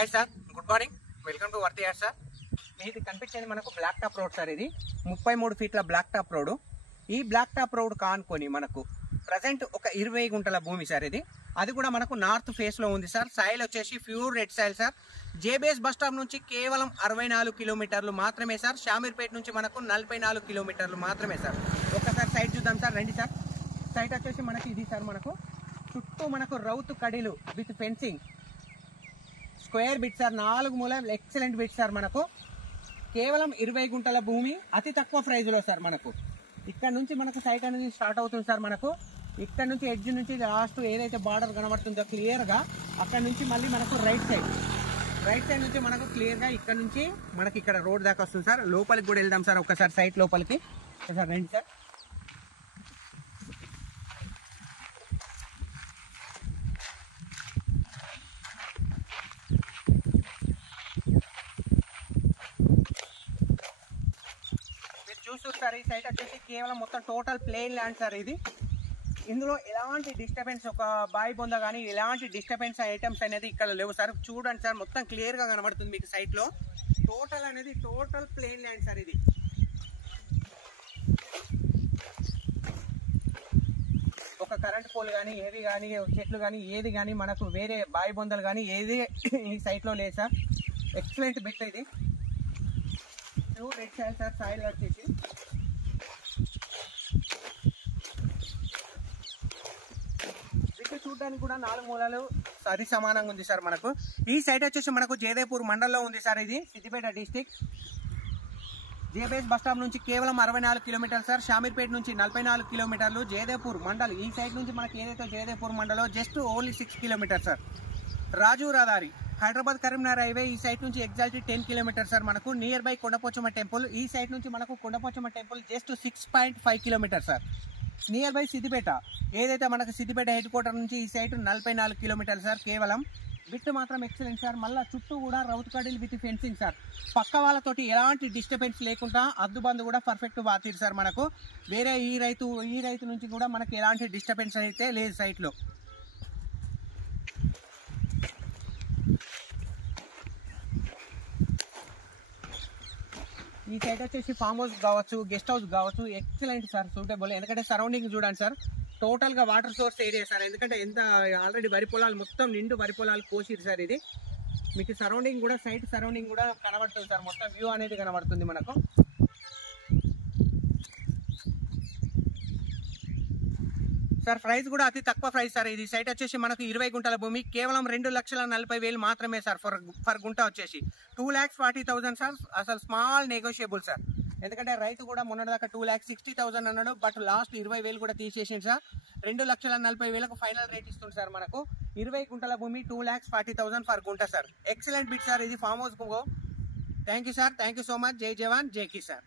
Hi sir, good morning, welcome to worthy ad sir. ఇది కనిపించేది మనకు బ్లాక్ టాప్ రోడ్ సార్. ఇది 33 ఫీట్ల బ్లాక్ టాప్ రోడ్. ఈ బ్లాక్ టాప్ రోడ్ కానుకొని మనకు ప్రజెంట్ ఒక 20 గుంటల భూమి సార్. అది కూడా మనకు నార్త్ ఫేస్ లో ఉంది సార్. సాయిల్ వచ్చేసి pure red soil sir. JBS bus stop నుంచి కేవలం 64 కిలోమీటర్లు మాత్రమే సార్. షామీర్పేట నుంచి మనకు 44 కిలోమీటర్లు మాత్రమే సార్. ఒక్కసారి సైట్ చూద్దాం సార్, రండి సార్. సైట్ వచ్చేసి మనకి ఇది సార్. మనకు చుట్టూ మనకు రౌతు కడీలు with fencing, square bit sir, 4 మూలలు ఎక్సలెంట్ బిట్ సార్. మనకు కేవలం 20 గుంటల భూమి, అతి తక్కువ ప్రైజ్ లో సార్. మనకు ఇక్కడ నుంచి మనకు సైట్ అనేది స్టార్ట్ అవుతుంది సార్. మనకు ఇక్కడ నుంచి ఎడ్జ్ నుంచి లాస్ట్ ఏదైతే బార్డర్ కనబడుతుందో క్లియర్ గా, అక్కడ నుంచి మళ్ళీ మనకు రైట్ సైడ్ నుంచి మనకు క్లియర్ గా ఇక్కడ నుంచి మనకి ఇక్కడ రోడ్ దాకా వస్తుంది సార్. లోపలికి కూడా వెళ్దాం సార్ ఒకసారి, సైట్ లోపలికి సార్, రండి సార్. చూస్తారు సార్, ఈ సైట్ వచ్చేసి కేవలం మొత్తం టోటల్ ప్లేన్ ల్యాండ్ సార్. ఇందులో ఎలాంటి డిస్టర్బెన్స్, ఒక బాయి బొంద కానీ ఎలాంటి డిస్టర్బెన్స్ ఐటమ్స్ అనేది ఇక్కడ లేవు సార్. చూడండి సార్, మొత్తం క్లియర్ గా కనబడుతుంది మీకు సైట్ లో. టోటల్ అనేది టోటల్ ప్లేన్ ల్యాండ్ సార్. ఇది ఒక కరెంట్ పోల్ కానీ ఏది కానీ చెట్లు కానీ ఏది కానీ మనకు వేరే బాయి బొందలు కానీ ఏది ఈ సైట్ లో లేదు సార్. ఎక్సలెంట్ బిట్ ఇది. Red soil sir. సాయిల్ వచ్చేసి చూడడానికి కూడా 4 మూలలు సరి సమానంగా ఉంది సార్. మనకు ఈ సైట్ వచ్చేసి మనకు జయదేపూర్ మండలంలో ఉంది సార్. ఇది Siddipet district. JBS bus stop నుంచి కేవలం 64 కిలోమీటర్లు సార్. షామీర్పేట నుంచి 44 కిలోమీటర్లు. జయదేపూర్ మండల్ ఈ సైడ్ నుంచి మనకి ఏదైతే జయదేపూర్ మండలో జస్ట్ ఓన్లీ 6 కిలోమీటర్ సార్. రాజు రహదారి హైదరాబాద్ కరీంనగర్ హైవే ఈ సైట్ నుంచి ఎగ్జాక్ట్లీ 10 కిలోమీటర్ సార్. మనకు నియర్ బై కొండపోచమ్మ టెంపుల్. ఈ సైట్ నుంచి మనకు Kondapochamma temple just 6.5 kilometer sir. Near by Siddipet, ఏదైతే మనకు సిద్దిపేట హెడ్ క్వార్టర్ నుంచి ఈ సైట్ 44 కిలోమీటర్లు సార్. కేవలం బిట్ మాత్రం ఎక్సలెంట్ సార్. మళ్ళీ చుట్టూ కూడా రౌత్ కడీలు విత్ ఫెన్సింగ్ సార్. పక్క వాళ్ళతోటి ఎలాంటి డిస్టర్బెన్స్ లేకుండా అద్దుబందు కూడా పర్ఫెక్ట్ వాతిరు సార్. మనకు వేరే ఈ రైతు నుంచి కూడా మనకు ఎలాంటి డిస్టర్బెన్స్ అయితే లేదు సైట్ లో. ఈ సైట్ వచ్చేసి ఫామ్ హౌస్ కావచ్చు, గెస్ట్ హౌస్ కావచ్చు, ఎక్సలెంట్ సార్, సూటబుల్. ఎందుకంటే సరౌండింగ్ చూడండి సార్, టోటల్ గా వాటర్ సోర్స్ ఏరియా సార్. ఎందుకంటే ఎంత ఆల్రెడీ వరి పొలాలు మొత్తం నిండు వరి పొలాలు కోసిరు సార్. ఇది మీకు సరౌండింగ్ కూడా, సైట్ సరౌండింగ్ కూడా కనబడుతుంది సార్. మొత్తం వ్యూ అనేది కనబడుతుంది మనకు. సార్ ప్రైస్ కూడా అతి తక్కువ ప్రైస్ సార్. ఇది సైట్ వచ్చేసి మనకు 20 గుంటల భూమి, కేవలం 2,40,000 మాత్రమే సార్. ఫర్ గుంట వచ్చేసి 2,40,000 సార్. అసలు స్మాల్ నెగోషియబుల్ సార్. ఎందుకంటే రైతు కూడా మొన్నటిదాకా 2,60,000 అన్నాడు, బట్ లాస్ట్ 20,000 కూడా తీసేసింది సార్. 2,40,000 ఫైనల్ రేట్ ఇస్తుంది సార్. మనకు 20 గుంటల భూమి 2,40,000 ఫర్ గుంట సార్. Excellent bit sir. ఇది farm house. Thank you sir, thank you so much. జై జవాన్ జై కిసాన్.